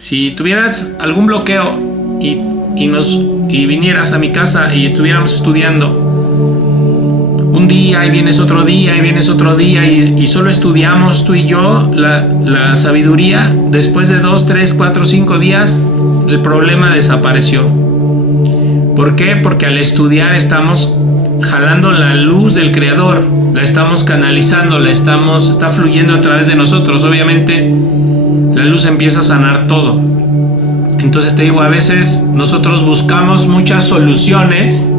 si tuvieras algún bloqueo y vinieras a mi casa y estuviéramos estudiando un día y vienes otro día y vienes otro día y solo estudiamos tú y yo la sabiduría, después de 2, 3, 4, 5 días el problema desapareció. ¿Por qué? Porque al estudiar estamos jalando la luz del Creador, la estamos canalizando, está fluyendo a través de nosotros. Obviamente la luz empieza a sanar todo. Entonces te digo, a veces nosotros buscamos muchas soluciones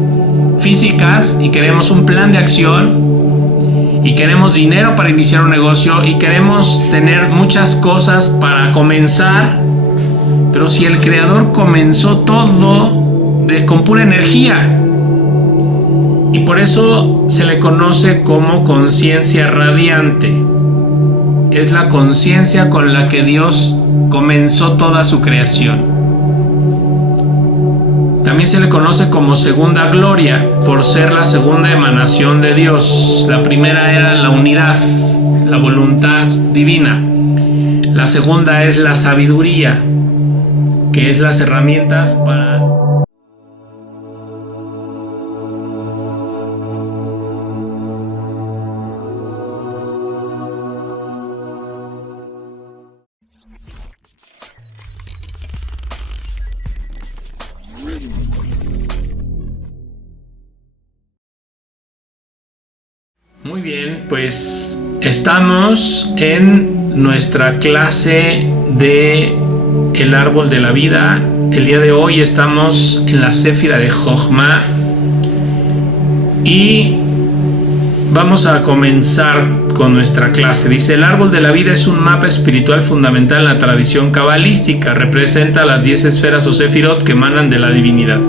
físicas y queremos un plan de acción y queremos dinero para iniciar un negocio y queremos tener muchas cosas para comenzar, pero si el Creador comenzó todo con pura energía, y por eso se le conoce como conciencia radiante. Es la conciencia con la que Dios comenzó toda su creación. También se le conoce como segunda gloria por ser la segunda emanación de Dios. La primera era la unidad, la voluntad divina. La segunda es la sabiduría, que es las herramientas para... Muy bien, pues estamos en nuestra clase de el árbol de la vida. El día de hoy estamos en la Séfira de Jochma y vamos a comenzar con nuestra clase. Dice: el árbol de la vida es un mapa espiritual fundamental en la tradición cabalística. Representa las 10 esferas o sefirot que emanan de la divinidad.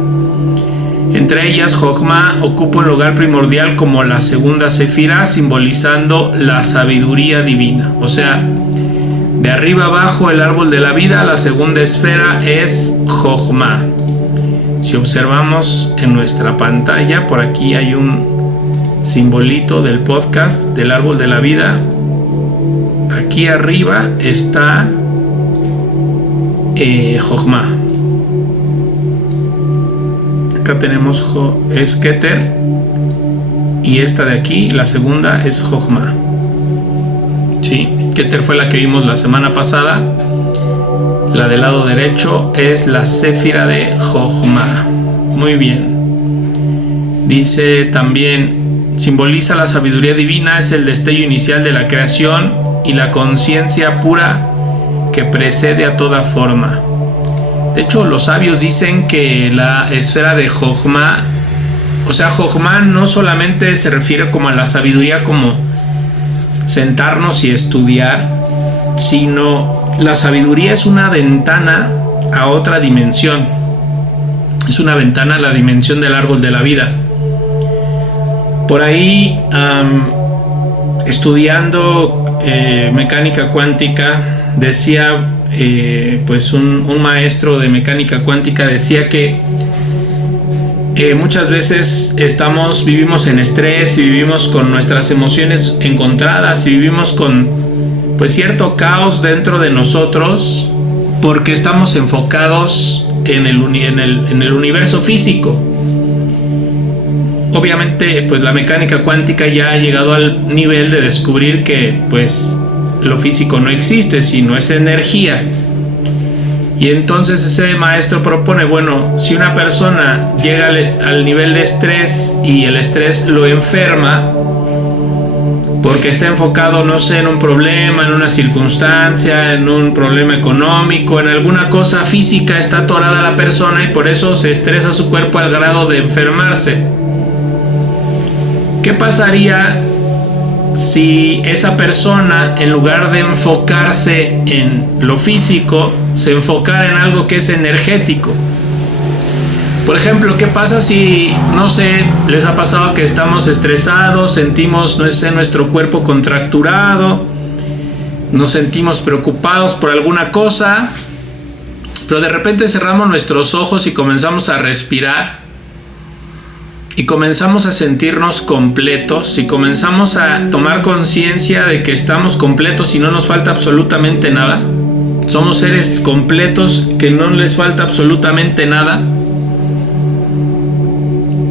Entre ellas, Jochma ocupa un lugar primordial como la segunda sefira, simbolizando la sabiduría divina. O sea, de arriba abajo el árbol de la vida, la segunda esfera es Jochma. Si observamos en nuestra pantalla, por aquí hay un simbolito del podcast del árbol de la vida. Aquí arriba está Jochma. Acá tenemos es Keter y esta de aquí, la segunda, es Jochma. Sí, Keter fue la que vimos la semana pasada. La del lado derecho es la Séfira de Jochma. Muy bien. Dice también, simboliza la sabiduría divina, es el destello inicial de la creación y la conciencia pura que precede a toda forma. De hecho, los sabios dicen que la esfera de Jochma, o sea, Jochma no solamente se refiere como a la sabiduría, como sentarnos y estudiar, sino la sabiduría es una ventana a otra dimensión. Es una ventana a la dimensión del árbol de la vida. Por ahí, estudiando mecánica cuántica, decía... pues un maestro de mecánica cuántica decía que muchas veces vivimos en estrés y vivimos con nuestras emociones encontradas y vivimos con pues cierto caos dentro de nosotros porque estamos enfocados en el universo físico. Obviamente pues la mecánica cuántica ya ha llegado al nivel de descubrir que pues lo físico no existe, sino es energía. Y entonces ese maestro propone, bueno, si una persona llega al nivel de estrés y el estrés lo enferma porque está enfocado, no sé, en un problema, en una circunstancia, en un problema económico, en alguna cosa física, está atorada la persona y por eso se estresa su cuerpo al grado de enfermarse. ¿Qué pasaría si esa persona, en lugar de enfocarse en lo físico, se enfocara en algo que es energético? Por ejemplo, ¿qué pasa si, no sé, les ha pasado que estamos estresados, sentimos, no sé, nuestro cuerpo contracturado, nos sentimos preocupados por alguna cosa, pero de repente cerramos nuestros ojos y comenzamos a respirar? Y comenzamos a sentirnos completos y comenzamos a tomar conciencia de que estamos completos y no nos falta absolutamente nada. Somos seres completos que no les falta absolutamente nada.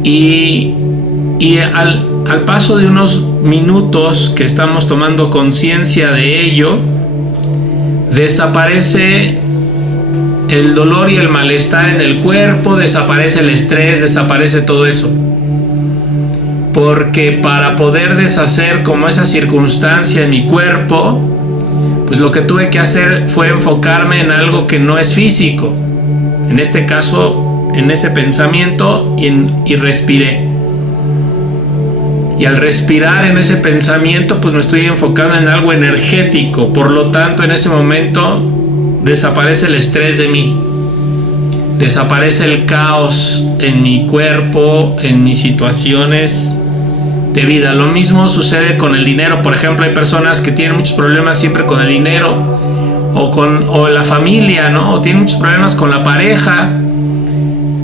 Y al paso de unos minutos que estamos tomando conciencia de ello, desaparece el dolor y el malestar en el cuerpo, desaparece el estrés, desaparece todo eso. Porque para poder deshacer como esa circunstancia en mi cuerpo, pues lo que tuve que hacer fue enfocarme en algo que no es físico. En este caso, en ese pensamiento, y respiré. Y al respirar en ese pensamiento, pues me estoy enfocando en algo energético. Por lo tanto, en ese momento desaparece el estrés de mí. Desaparece el caos en mi cuerpo, en mis situaciones de vida. Lo mismo sucede con el dinero. Por ejemplo, hay personas que tienen muchos problemas siempre con el dinero, o la familia, ¿no? O tienen muchos problemas con la pareja,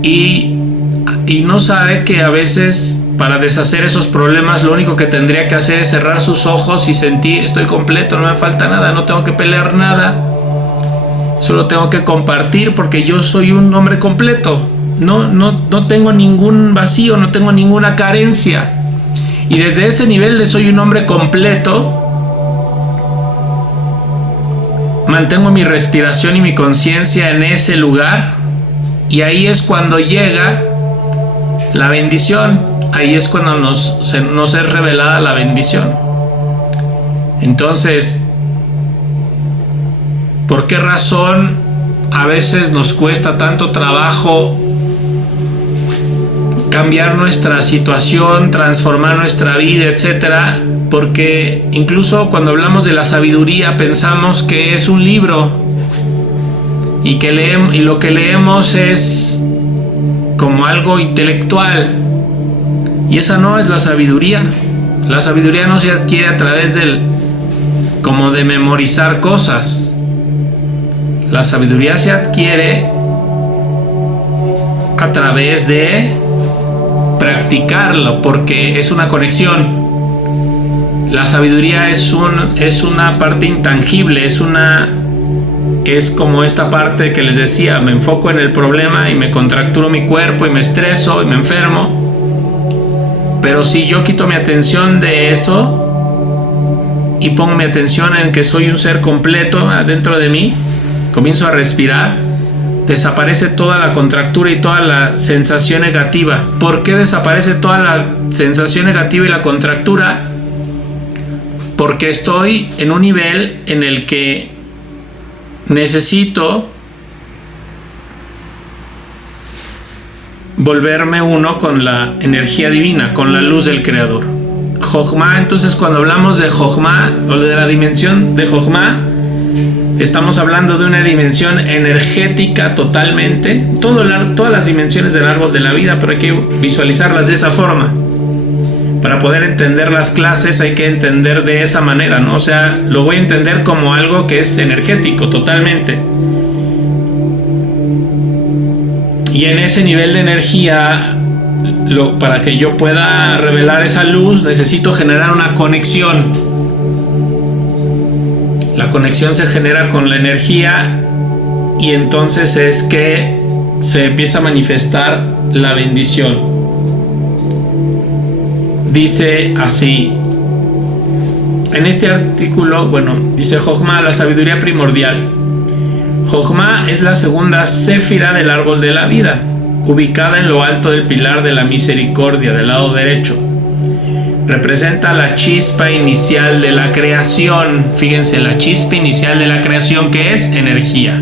y no sabe que a veces para deshacer esos problemas lo único que tendría que hacer es cerrar sus ojos y sentir: estoy completo, no me falta nada, no tengo que pelear nada, solo tengo que compartir porque yo soy un hombre completo, no tengo ningún vacío, no tengo ninguna carencia. Y desde ese nivel de soy un hombre completo, mantengo mi respiración y mi conciencia en ese lugar, y ahí es cuando llega la bendición. Ahí es cuando nos es revelada la bendición. Entonces, ¿por qué razón a veces nos cuesta tanto trabajo cambiar nuestra situación, transformar nuestra vida, etcétera? Porque incluso cuando hablamos de la sabiduría pensamos que es un libro, y lo que leemos es como algo intelectual, y esa no es la sabiduría. La sabiduría no se adquiere a través como de memorizar cosas. La sabiduría se adquiere a través de practicarlo, porque es una conexión. La sabiduría es una parte intangible, es como esta parte que les decía: me enfoco en el problema y me contracturo mi cuerpo y me estreso y me enfermo. Pero si yo quito mi atención de eso y pongo mi atención en que soy un ser completo adentro de mí, comienzo a respirar, desaparece toda la contractura y toda la sensación negativa. ¿Por qué desaparece toda la sensación negativa y la contractura? Porque estoy en un nivel en el que necesito volverme uno con la energía divina, con la luz del Creador. Jochma, entonces cuando hablamos de Jochma, o de la dimensión de Jochma, estamos hablando de una dimensión energética totalmente. Todas las dimensiones del árbol de la vida, pero hay que visualizarlas de esa forma. Para poder entender las clases hay que entender de esa manera, ¿no? O sea, lo voy a entender como algo que es energético totalmente. Y en ese nivel de energía, para que yo pueda revelar esa luz, necesito generar una conexión. La conexión se genera con la energía, y entonces es que se empieza a manifestar la bendición. Dice así en este artículo, dice Jochma, la sabiduría primordial. Jochma es la segunda séfira del árbol de la vida, ubicada en lo alto del pilar de la misericordia, del lado derecho. Representa la chispa inicial de la creación. Fíjense, la chispa inicial de la creación, que es energía.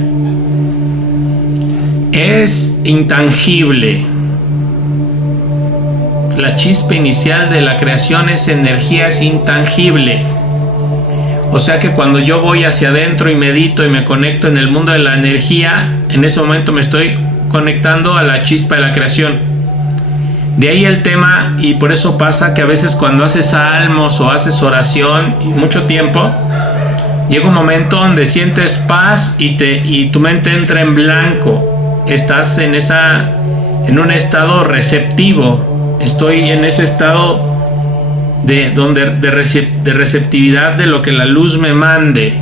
Es intangible. La chispa inicial de la creación es energía, es intangible. O sea que cuando yo voy hacia adentro y medito y me conecto en el mundo de la energía, en ese momento me estoy conectando a la chispa de la creación. De ahí el tema, y por eso pasa que a veces cuando haces salmos o haces oración y mucho tiempo, llega un momento donde sientes paz y tu mente entra en blanco. Estás en un estado receptivo. Estoy en ese estado de receptividad de lo que la luz me mande.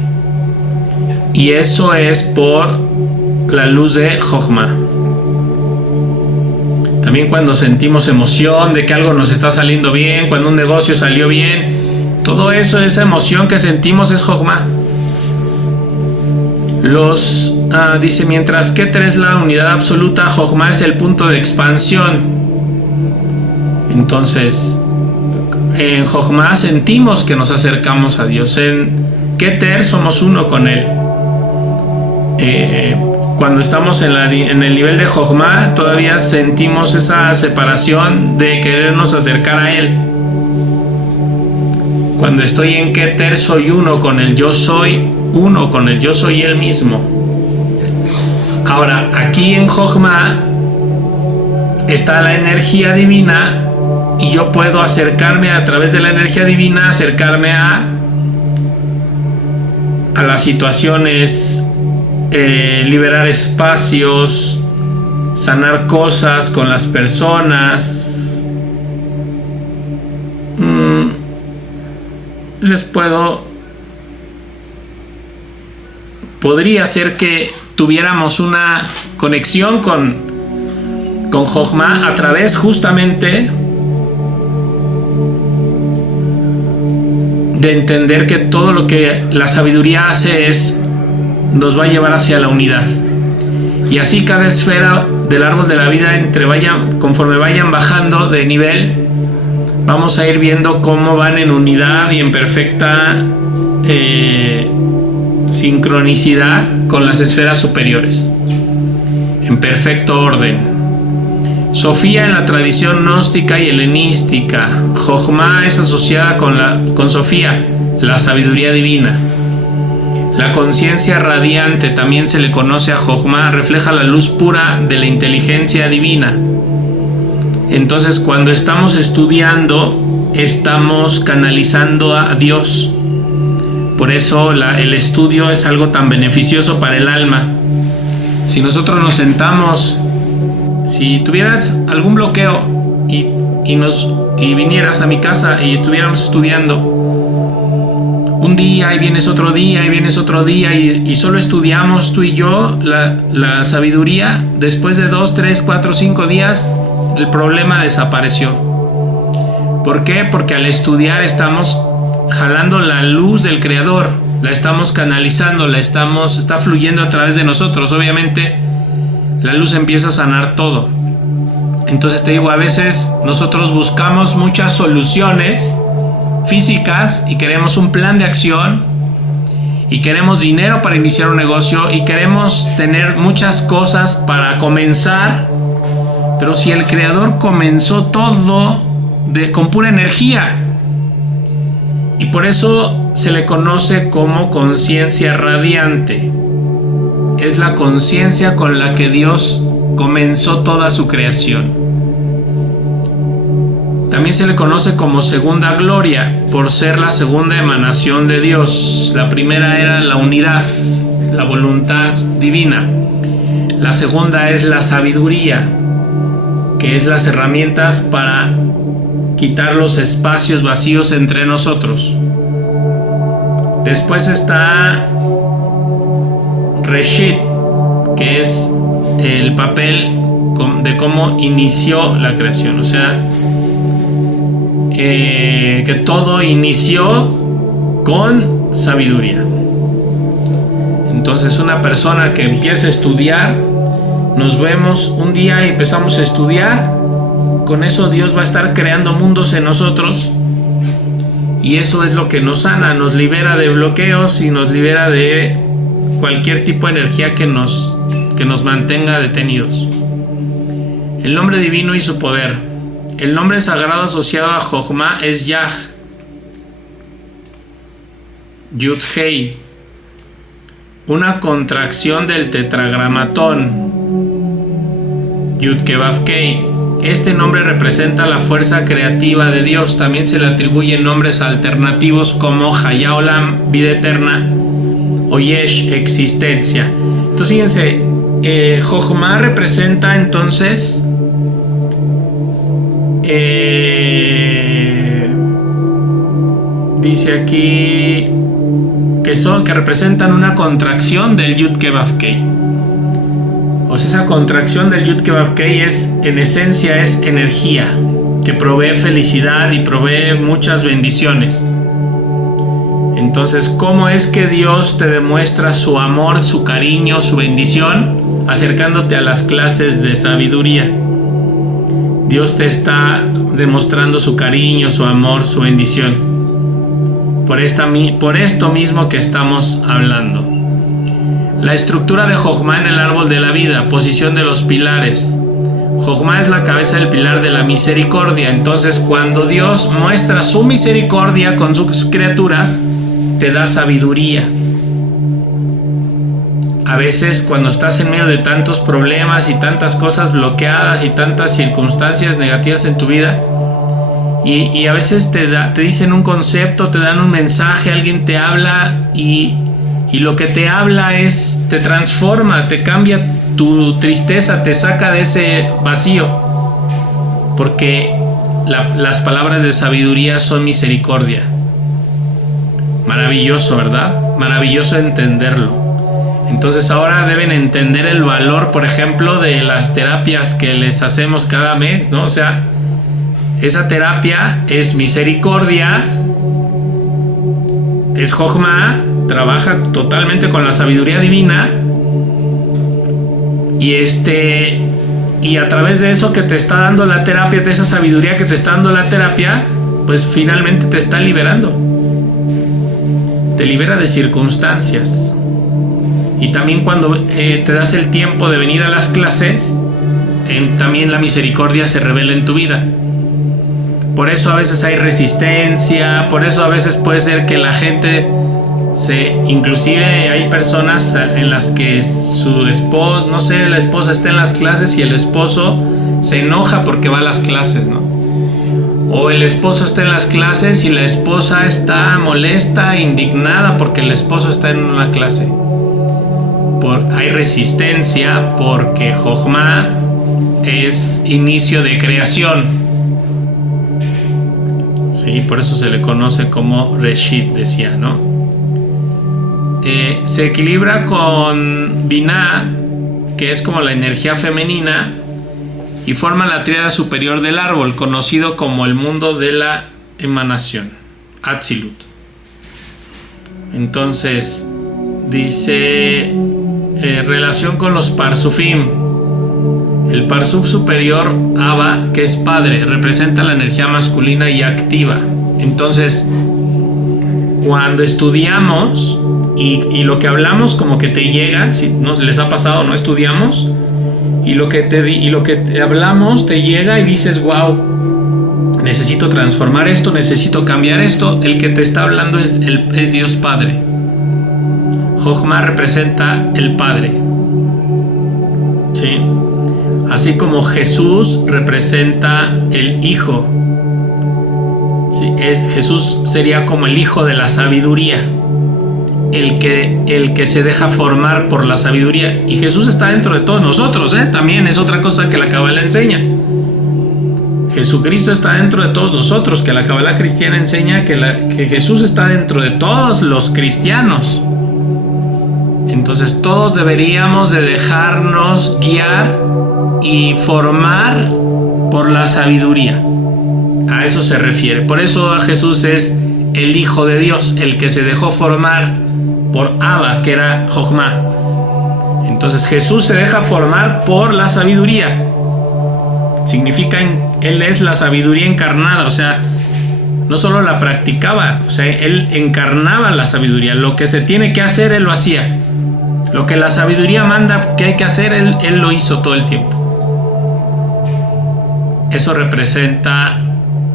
Y eso es por la luz de Jochma. También cuando sentimos emoción de que algo nos está saliendo bien, cuando un negocio salió bien, todo eso, esa emoción que sentimos es Jochma. Dice, mientras Keter es la unidad absoluta, Jochma es el punto de expansión. Entonces, en Jochma sentimos que nos acercamos a Dios. En Keter somos uno con Él. Cuando estamos en el nivel de Jochma, todavía sentimos esa separación de querernos acercar a Él. Cuando estoy en Keter, soy uno con Él. Yo soy uno con Él. Yo soy Él mismo. Ahora, aquí en Jochma está la energía divina y yo puedo acercarme a través de la energía divina, acercarme a las situaciones, liberar espacios, sanar cosas con las personas. Podría ser que tuviéramos una conexión con Jochma a través justamente de entender que todo lo que la sabiduría hace nos va a llevar hacia la unidad. Y así cada esfera del árbol de la vida, conforme vayan bajando de nivel, vamos a ir viendo cómo van en unidad y en perfecta sincronicidad con las esferas superiores, en perfecto orden. Sofía en la tradición gnóstica y helenística. Jochma es asociada con Sofía, la sabiduría divina. La conciencia radiante, también se le conoce a Jochma, refleja la luz pura de la inteligencia divina. Entonces, cuando estamos estudiando, estamos canalizando a Dios. Por eso el estudio es algo tan beneficioso para el alma. Si nosotros nos sentamos, si tuvieras algún bloqueo y vinieras a mi casa y estuviéramos estudiando un día y vienes otro día y vienes otro día y solo estudiamos tú y yo la sabiduría, después de 2, 3, 4, 5 días el problema desapareció. ¿Por qué? Porque al estudiar estamos jalando la luz del Creador, la estamos canalizando, está fluyendo a través de nosotros. Obviamente la luz empieza a sanar todo. Entonces te digo, a veces nosotros buscamos muchas soluciones físicas y queremos un plan de acción y queremos dinero para iniciar un negocio y queremos tener muchas cosas para comenzar, pero si el Creador comenzó todo con pura energía, y por eso se le conoce como conciencia radiante. Es la conciencia con la que Dios comenzó toda su creación. También se le conoce como segunda gloria por ser la segunda emanación de Dios. La primera era la unidad, la voluntad divina. La segunda es la sabiduría, que es las herramientas para quitar los espacios vacíos entre nosotros. Después está Reshit, que es el papel de cómo inició la creación, o sea, que todo inició con sabiduría. Entonces, una persona que empieza a estudiar, nos vemos un día y empezamos a estudiar, con eso Dios va a estar creando mundos en nosotros, y eso es lo que nos sana, nos libera de bloqueos y nos libera de cualquier tipo de energía que nos mantenga detenidos. El nombre divino y su poder. El nombre sagrado asociado a Jochma es Yah, Yud-Hei, una contracción del tetragramatón Yud-Ke-Vav-Kei. Este nombre representa la fuerza creativa de Dios. También se le atribuyen nombres alternativos como Haya Olam, vida eterna, o Yesh, existencia. Entonces fíjense, Jochma representa entonces dice aquí que representan una contracción del Yud Kei Vav Kei. O sea, esa contracción del Yud Kei Vav Kei en esencia es energía que provee felicidad y provee muchas bendiciones. Entonces, ¿cómo es que Dios te demuestra su amor, su cariño, su bendición? Acercándote a las clases de sabiduría. Dios te está demostrando su cariño, su amor, su bendición. Por esto mismo que estamos hablando. La estructura de Jochma en el árbol de la vida, posición de los pilares. Jochma es la cabeza del pilar de la misericordia. Entonces, cuando Dios muestra su misericordia con sus criaturas, te da sabiduría. A veces, cuando estás en medio de tantos problemas y tantas cosas bloqueadas y tantas circunstancias negativas en tu vida, y a veces te dicen un concepto, te dan un mensaje, alguien te habla y lo que te habla te transforma, te cambia tu tristeza, te saca de ese vacío, porque las palabras de sabiduría son misericordia. Maravilloso, ¿verdad? Maravilloso entenderlo. Entonces ahora deben entender el valor, por ejemplo, de las terapias que les hacemos cada mes, ¿no? O sea, esa terapia es misericordia, es Jochma, trabaja totalmente con la sabiduría divina y a través de eso que te está dando la terapia, de esa sabiduría que te está dando la terapia, pues finalmente te está liberando. Te libera de circunstancias. Y también cuando te das el tiempo de venir a las clases, también la misericordia se revela en tu vida. Por eso a veces hay resistencia, por eso a veces puede ser que la gente inclusive hay personas en las que su esposo, no sé, la esposa está en las clases y el esposo se enoja porque va a las clases, ¿no? O el esposo está en las clases y la esposa está molesta, indignada porque el esposo está en una clase. Hay resistencia porque Jochma es inicio de creación. Sí, por eso se le conoce como Reshit, decía, ¿no? Se equilibra con Binah, que es como la energía femenina, y forma la tríada superior del árbol, conocido como el mundo de la emanación, Atzilut. Entonces, dice, relación con los Parsufim. El Parsuf superior, Abba, que es padre, representa la energía masculina y activa. Entonces, cuando estudiamos y lo que hablamos como que te llega, si nos les ha pasado, no estudiamos, y lo que te hablamos te llega y dices, wow, necesito transformar esto, necesito cambiar esto. El que te está hablando es Dios Padre. Jochma representa el Padre, ¿sí? Así como Jesús representa el Hijo, ¿sí? Jesús sería como el Hijo de la sabiduría, el que se deja formar por la sabiduría. Y Jesús está dentro de todos nosotros, también es otra cosa que la Kabbalah enseña. Jesucristo está dentro de todos nosotros, que la Kabbalah cristiana enseña que Jesús está dentro de todos los cristianos. Entonces todos deberíamos de dejarnos guiar y formar por la sabiduría. A eso se refiere. Por eso a Jesús es el Hijo de Dios, el que se dejó formar por Abba, que era Jochma. Entonces Jesús se deja formar por la sabiduría. Significa, Él es la sabiduría encarnada, o sea, no solo la practicaba, o sea, Él encarnaba la sabiduría. Lo que se tiene que hacer, Él lo hacía. Lo que la sabiduría manda que hay que hacer, Él lo hizo todo el tiempo. Eso representa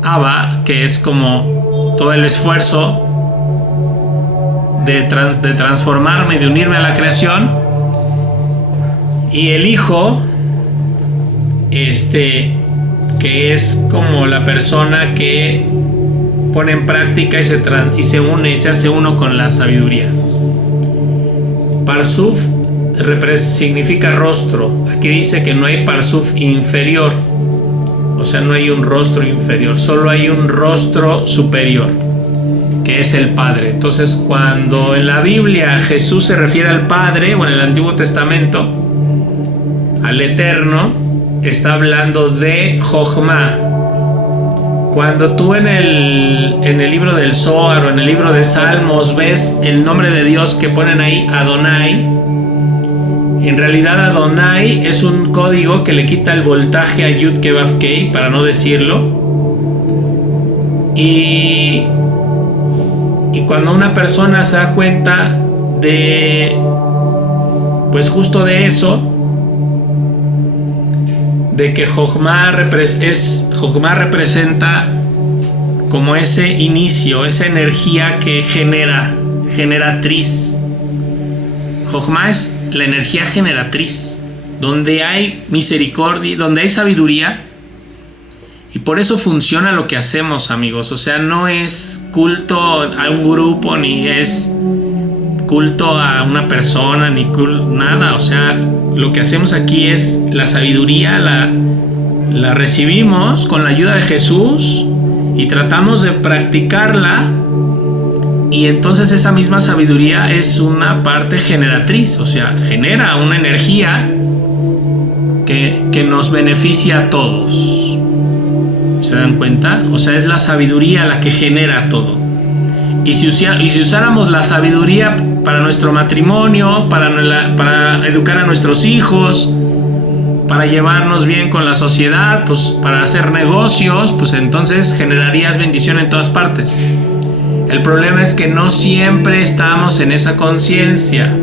Abba, que es como todo el esfuerzo de transformarme y de unirme a la creación. Y el Hijo, que es como la persona que pone en práctica y se une y se hace uno con la sabiduría. Parsuf significa rostro. Aquí dice que no hay Parsuf inferior, o sea, no hay un rostro inferior, solo hay un rostro superior. que es el Padre. Entonces, cuando en la Biblia Jesús se refiere al Padre, o en el Antiguo Testamento, al Eterno, está hablando de Jochma. Cuando tú en el libro del Zohar o en el libro de Salmos ves el nombre de Dios que ponen ahí, Adonai, en realidad Adonai es un código que le quita el voltaje a Yud Kei Vav Kei, para no decirlo. Y cuando una persona se da cuenta de, pues justo de eso, de que Jochma representa como ese inicio, esa energía que generatriz. Jochma es la energía generatriz, donde hay misericordia, donde hay sabiduría, y por eso funciona lo que hacemos, amigos. O sea, no es culto a un grupo, ni es culto a una persona, ni nada. O sea, lo que hacemos aquí es la sabiduría, la recibimos con la ayuda de Jesús y tratamos de practicarla, y entonces esa misma sabiduría es una parte generatriz. O sea, genera una energía que nos beneficia a todos. ¿Se dan cuenta? O sea, es la sabiduría la que genera todo. Y si usáramos la sabiduría para nuestro matrimonio, para educar a nuestros hijos, para llevarnos bien con la sociedad, pues para hacer negocios, pues entonces generarías bendición en todas partes. El problema es que no siempre estamos en esa conciencia.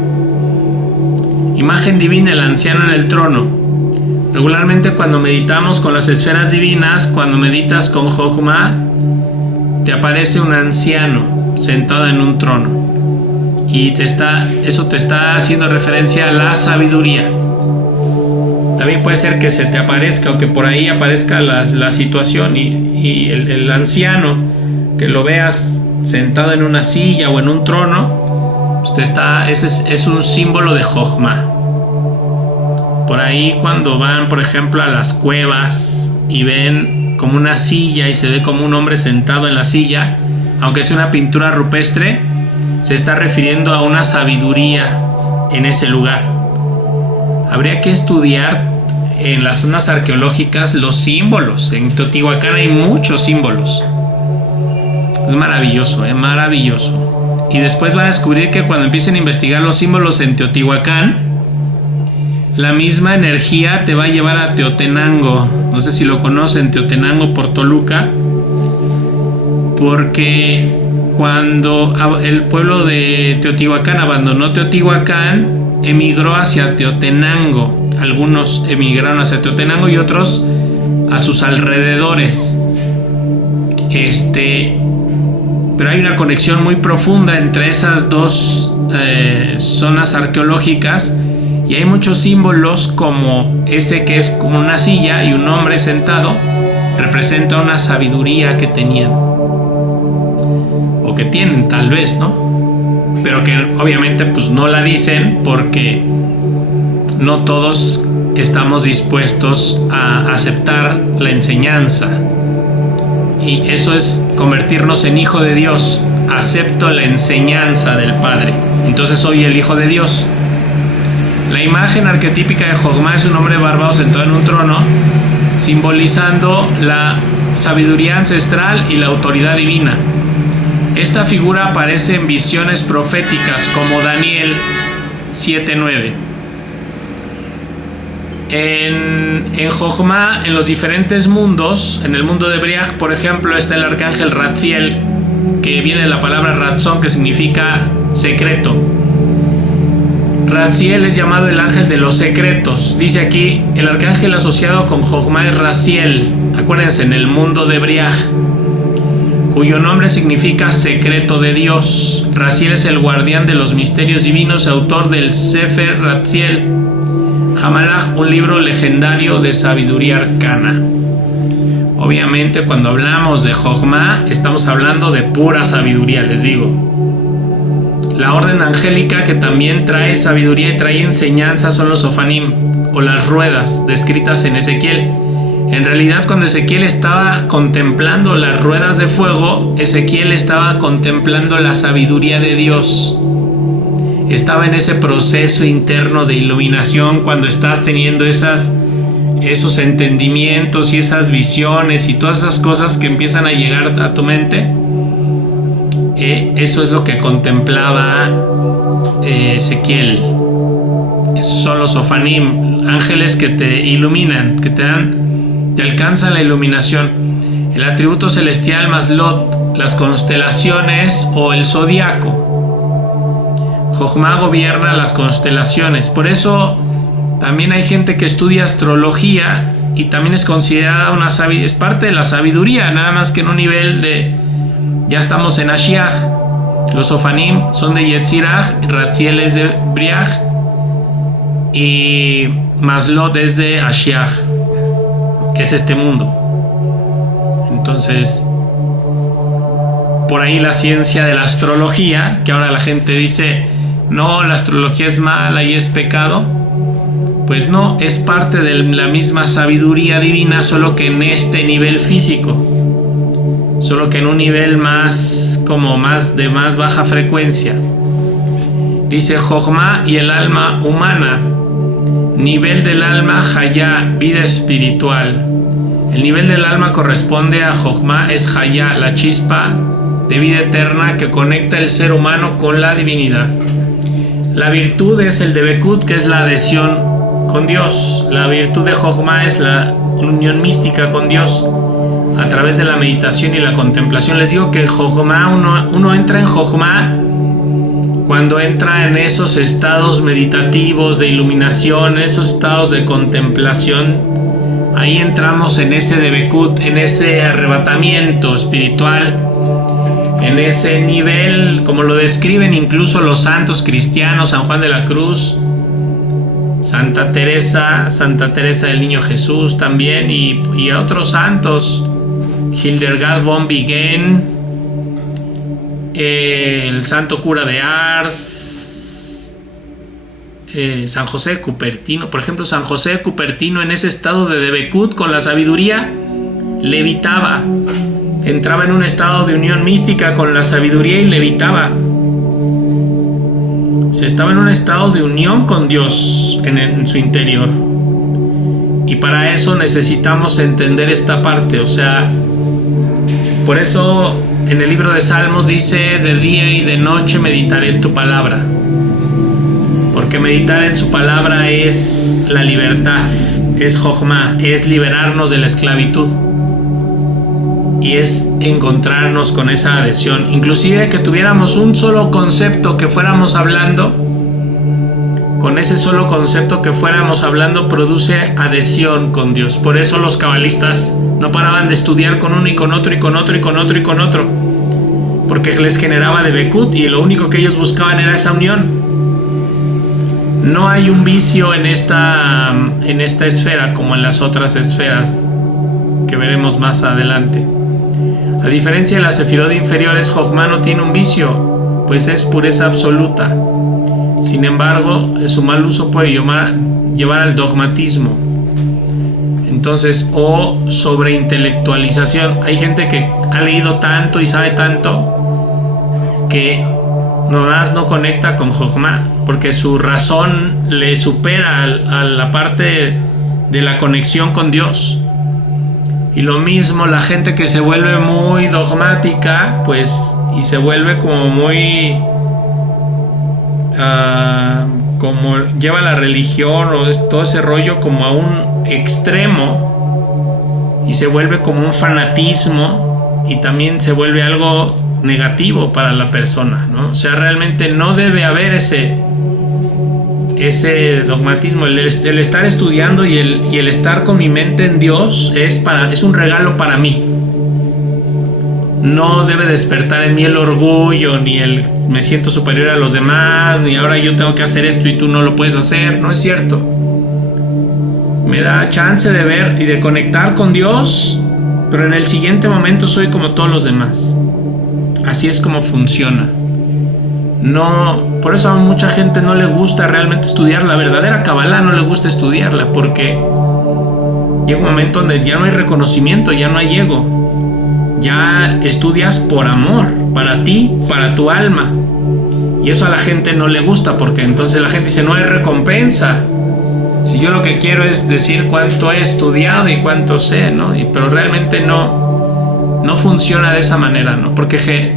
Imagen divina, el anciano en el trono. Regularmente cuando meditamos con las esferas divinas, cuando meditas con Jochma, te aparece un anciano sentado en un trono, y eso te está haciendo referencia a la sabiduría. También puede ser que se te aparezca, o que por ahí aparezca la situación, y el anciano, que lo veas sentado en una silla o en un trono, pues ese es un símbolo de Jochma. Por ahí, cuando van, por ejemplo, a las cuevas y ven como una silla y se ve como un hombre sentado en la silla, aunque sea una pintura rupestre, se está refiriendo a una sabiduría en ese lugar. Habría que estudiar en las zonas arqueológicas los símbolos. En Teotihuacán hay muchos símbolos. Es maravilloso, maravilloso. Y después van a descubrir que cuando empiecen a investigar los símbolos en Teotihuacán, la misma energía te va a llevar a Teotenango. No sé si lo conocen, Teotenango por Toluca. Porque cuando el pueblo de Teotihuacán abandonó Teotihuacán, emigró hacia Teotenango. Algunos emigraron hacia Teotenango y otros a sus alrededores. Pero hay una conexión muy profunda entre esas dos zonas arqueológicas. Y hay muchos símbolos, como ese que es como una silla y un hombre sentado, representa una sabiduría que tenían. O que tienen, tal vez, ¿no? Pero que obviamente pues no la dicen, porque no todos estamos dispuestos a aceptar la enseñanza. Y eso es convertirnos en hijo de Dios. Acepto la enseñanza del Padre, entonces soy el hijo de Dios. La imagen arquetípica de Jochma es un hombre barbado sentado en un trono, simbolizando la sabiduría ancestral y la autoridad divina. Esta figura aparece en visiones proféticas como Daniel 7:9. En Jochma, en los diferentes mundos, en el mundo de Briach, por ejemplo, está el arcángel Ratziel, que viene de la palabra Ratzon, que significa secreto. Ratziel es llamado el ángel de los secretos. Dice aquí, el arcángel asociado con Jochma es Raziel, acuérdense, en el mundo de Briach, cuyo nombre significa secreto de Dios. Raziel es el guardián de los misterios divinos, autor del Sefer Ratziel Hamalach, un libro legendario de sabiduría arcana. Obviamente, cuando hablamos de Jochma, estamos hablando de pura sabiduría, les digo. La orden angélica que también trae sabiduría y trae enseñanza son los Ofanim, o las ruedas, descritas en Ezequiel. En realidad, cuando Ezequiel estaba contemplando las ruedas de fuego, Ezequiel estaba contemplando la sabiduría de Dios. Estaba en ese proceso interno de iluminación cuando estás teniendo esos entendimientos y esas visiones y todas esas cosas que empiezan a llegar a tu mente. Eso es lo que contemplaba Ezequiel. Esos son los Sofanim, ángeles que te iluminan, que te alcanzan la iluminación. El atributo celestial Maslot, las constelaciones o el zodiaco. Jochma gobierna las constelaciones. Por eso también hay gente que estudia astrología y también es considerada es parte de la sabiduría, nada más que en un nivel de... Ya estamos en Ashiach. Los Sofanim son de Yetzirah, Ratziel es de Briach y Maslot es de Ashiach, que es este mundo. Entonces, por ahí la ciencia de la astrología, que ahora la gente dice, no, la astrología es mala y es pecado. Pues no, es parte de la misma sabiduría divina, solo que en este nivel físico. Solo que en un nivel de más baja frecuencia. Dice Jochma y el alma humana. Nivel del alma Hayá, vida espiritual. El nivel del alma corresponde a Jochma, es Hayá, la chispa de vida eterna que conecta el ser humano con la divinidad. La virtud es el Debekut, que es la adhesión con Dios. La virtud de Jochma es la unión mística con Dios a través de la meditación y la contemplación. Les digo que Jochma, uno entra en Jochma cuando entra en esos estados meditativos de iluminación, esos estados de contemplación. Ahí entramos en ese Debekut, en ese arrebatamiento espiritual, en ese nivel, como lo describen incluso los santos cristianos, San Juan de la Cruz, Santa Teresa del Niño Jesús también, y otros santos, Hildegard von Bingen, el santo cura de Ars, San José de Cupertino. Por ejemplo, San José de Cupertino, en ese estado de Debekut con la sabiduría, levitaba, entraba en un estado de unión mística con la sabiduría y levitaba. Se estaba en un estado de unión con Dios en su interior. Y para eso necesitamos entender esta parte. O sea, por eso en el libro de Salmos dice: de día y de noche meditaré en tu palabra. Porque meditar en su palabra es la libertad, es Jochma, es liberarnos de la esclavitud. Y es encontrarnos con esa adhesión. Inclusive que tuviéramos un solo concepto que fuéramos hablando, con ese solo concepto que fuéramos hablando produce adhesión con Dios. Por eso los cabalistas no paraban de estudiar con uno y con otro y con otro y con otro y con otro, porque les generaba Debekut y lo único que ellos buscaban era esa unión. No hay un vicio en esta esfera como en las otras esferas que veremos más adelante. A diferencia de las sefirot inferiores, Jochma no tiene un vicio, pues es pureza absoluta. Sin embargo, su mal uso puede llevar al dogmatismo. Entonces, o sobreintelectualización. Hay gente que ha leído tanto y sabe tanto que no conecta con Jochma, porque su razón le supera a la parte de la conexión con Dios. Y lo mismo la gente que se vuelve muy dogmática, pues, y se vuelve como muy como lleva la religión o todo ese rollo como a un extremo y se vuelve como un fanatismo y también se vuelve algo negativo para la persona, ¿no? O sea, realmente no debe haber ese dogmatismo. El estar estudiando y el estar con mi mente en Dios es un regalo para mí. No debe despertar en mí el orgullo, ni el me siento superior a los demás, ni ahora yo tengo que hacer esto y tú no lo puedes hacer. No es cierto. Me da chance de ver y de conectar con Dios, pero en el siguiente momento soy como todos los demás. Así es como funciona. No, por eso a mucha gente no le gusta realmente estudiar la verdadera Kabbalah, no le gusta estudiarla, porque llega un momento donde ya no hay reconocimiento, ya no hay ego. Ya estudias por amor, para ti, para tu alma. Y eso a la gente no le gusta, porque entonces la gente dice, no hay recompensa. Si yo lo que quiero es decir cuánto he estudiado y cuánto sé, ¿no? Pero realmente no funciona de esa manera, ¿no? Porque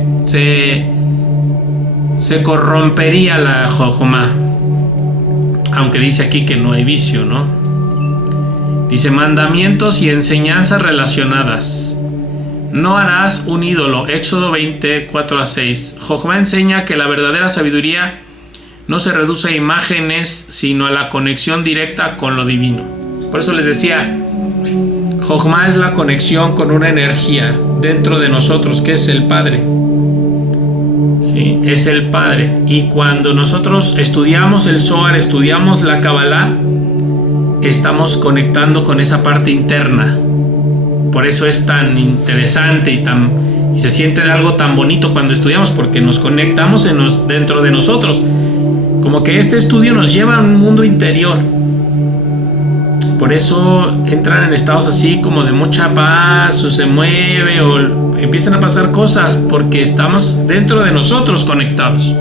se corrompería la Jojma. Aunque dice aquí que no hay vicio, ¿no? Dice, mandamientos y enseñanzas relacionadas. No harás un ídolo. Éxodo 20:4-6. Jojma enseña que la verdadera sabiduría no se reduce a imágenes, sino a la conexión directa con lo divino. Por eso les decía, Jojma es la conexión con una energía dentro de nosotros, que es el Padre. Sí, es el Padre. Y cuando nosotros estudiamos el Zohar, estudiamos la Kabbalah, estamos conectando con esa parte interna. Por eso es tan interesante y se siente de algo tan bonito cuando estudiamos, porque nos conectamos dentro de nosotros. Como que este estudio nos lleva a un mundo interior. Por eso entran en estados así como de mucha paz, o se mueve, o empiezan a pasar cosas, porque estamos dentro de nosotros conectados.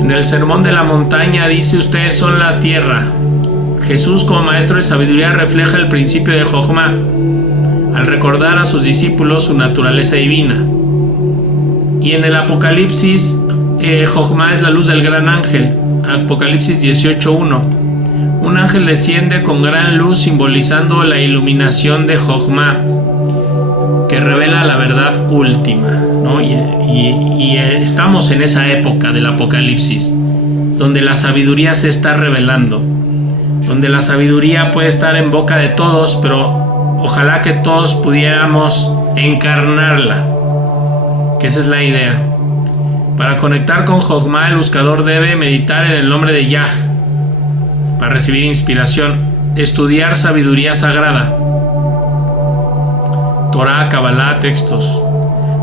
En el Sermón de la Montaña dice, ustedes son la tierra. Jesús, como maestro de sabiduría, refleja el principio de Jojma al recordar a sus discípulos su naturaleza divina. Y en el Apocalipsis, Jojma es la luz del gran ángel. Apocalipsis 18:1. Un ángel desciende con gran luz, simbolizando la iluminación de Jojma, que revela la verdad última, ¿no? Y estamos en esa época del Apocalipsis, donde la sabiduría se está revelando, donde la sabiduría puede estar en boca de todos, pero ojalá que todos pudiéramos encarnarla, que esa es la idea. Para conectar con Jojma, el buscador debe meditar en el nombre de Yah para recibir inspiración, estudiar sabiduría sagrada, Torah, Kabbalah, textos,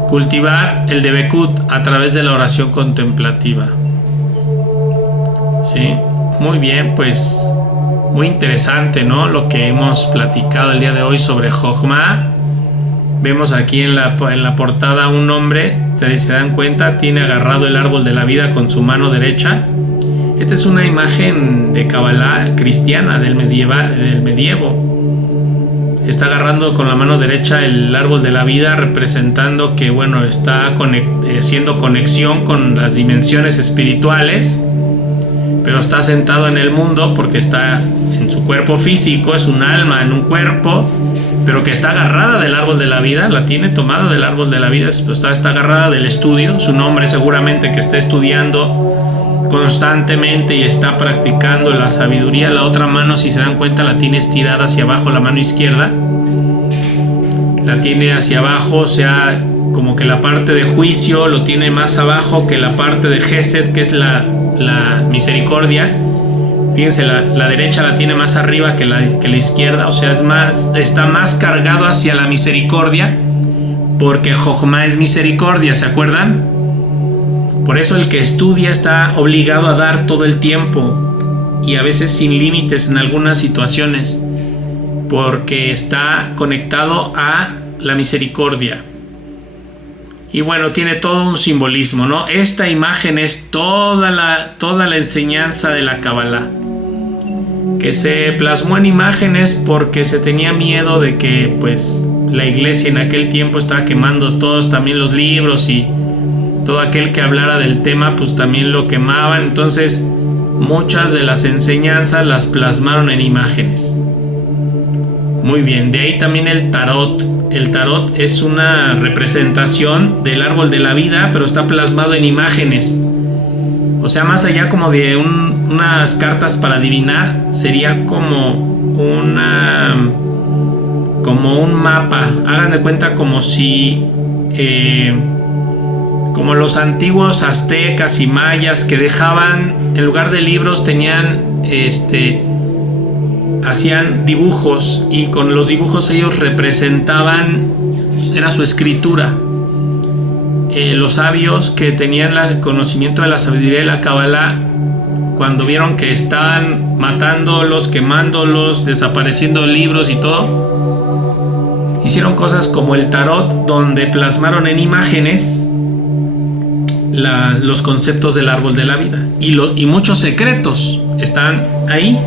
cultivar el Debekut a través de la oración contemplativa. Sí, muy bien, pues muy interesante, ¿no? Lo que hemos platicado el día de hoy sobre Jojma. Vemos aquí en la portada un hombre, si se dan cuenta, tiene agarrado el árbol de la vida con su mano derecha. Esta es una imagen de Kabbalah cristiana del medievo. Está agarrando con la mano derecha el árbol de la vida, representando que, bueno, está haciendo conexión con las dimensiones espirituales, pero está sentado en el mundo porque está en su cuerpo físico, es un alma en un cuerpo, pero que está agarrada del árbol de la vida, la tiene tomada del árbol de la vida, está agarrada del estudio. Su nombre seguramente que está estudiando constantemente y está practicando la sabiduría. La otra mano, si se dan cuenta, la tiene estirada hacia abajo, la mano izquierda la tiene hacia abajo, o sea, como que la parte de juicio lo tiene más abajo que la parte de Gesed, que es la misericordia. Fíjense, la derecha la tiene más arriba que la izquierda, o sea, está más cargado hacia la misericordia, porque Jojma es misericordia, ¿se acuerdan? Por eso el que estudia está obligado a dar todo el tiempo, y a veces sin límites en algunas situaciones, porque está conectado a la misericordia. Y bueno, tiene todo un simbolismo, ¿no? Esta imagen es toda la enseñanza de la Kabbalah, que se plasmó en imágenes porque se tenía miedo de que, pues, la iglesia en aquel tiempo estaba quemando todos también los libros, y todo aquel que hablara del tema, pues también lo quemaban. Entonces, muchas de las enseñanzas las plasmaron en imágenes. Muy bien, de ahí también el tarot. El tarot es una representación del árbol de la vida, pero está plasmado en imágenes. O sea, más allá como de unas cartas para adivinar, sería como un mapa. Hagan de cuenta como si como los antiguos aztecas y mayas, que dejaban, en lugar de libros, tenían hacían dibujos, y con los dibujos ellos representaban, era su escritura. Los sabios que tenían el conocimiento de la sabiduría de la Kabbalah, cuando vieron que estaban matándolos, quemándolos, desapareciendo libros y todo. Hicieron cosas como el tarot, donde plasmaron en imágenes los conceptos del árbol de la vida. Y muchos secretos están ahí.